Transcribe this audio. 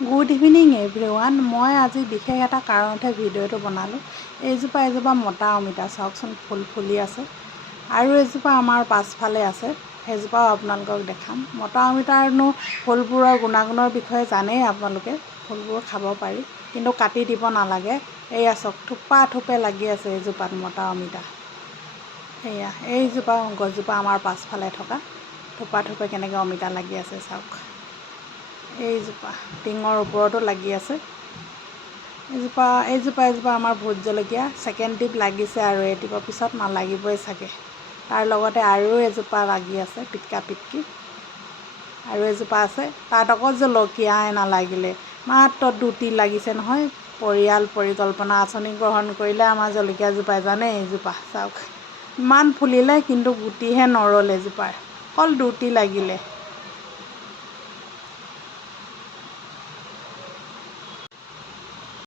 Good evening everyone. মই আজি বিশেষ এটা কাৰণতহে ভিডিঅ'টো বনালোঁ। এজোপা মতা অমিতা চাওকচোন, ফুল ফুলি আছে। আৰু এজোপা আমাৰ পাছফালে আছে, সেইজোপাও আপোনালোকক দেখাম। মতা অমিতাৰনো ফুলবোৰৰ গুণাগুণৰ বিষয়ে জানেই আপোনালোকে। ফুলবোৰ খাব পাৰি, কিন্তু কাটি দিব নালাগে। এয়া চাওক, থোপা থোপে লাগি আছে এইজোপাত মতা অমিতা। এয়া এইজোপা গছজোপা আমাৰ পাছফালে থকা থোপা থোপে কেনেকৈ অমিতা লাগি আছে চাওক। এইজোপা টিঙৰ ওপৰতো লাগি আছে। এইজোপা আমাৰ ভোট জলকীয়া ছেকেণ্ড টিপ লাগিছে, আৰু এই টিপৰ পিছত নালাগিবই চাগে। তাৰ লগতে আৰু এজোপা লাগি আছে পিটকা পিটকি, আৰু এজোপা আছে তাত আকৌ জলকীয়াই নালাগিলে, মাত্ৰ দুটি লাগিছে নহয়। পৰিয়াল পৰিকল্পনা আঁচনি গ্ৰহণ কৰিলে আমাৰ জলকীয়াজোপাই, জানে এইজোপা চাওক ইমান ফুলিলে, কিন্তু গুটিহে নৰল এজোপাৰ, অকল দুটি লাগিলে।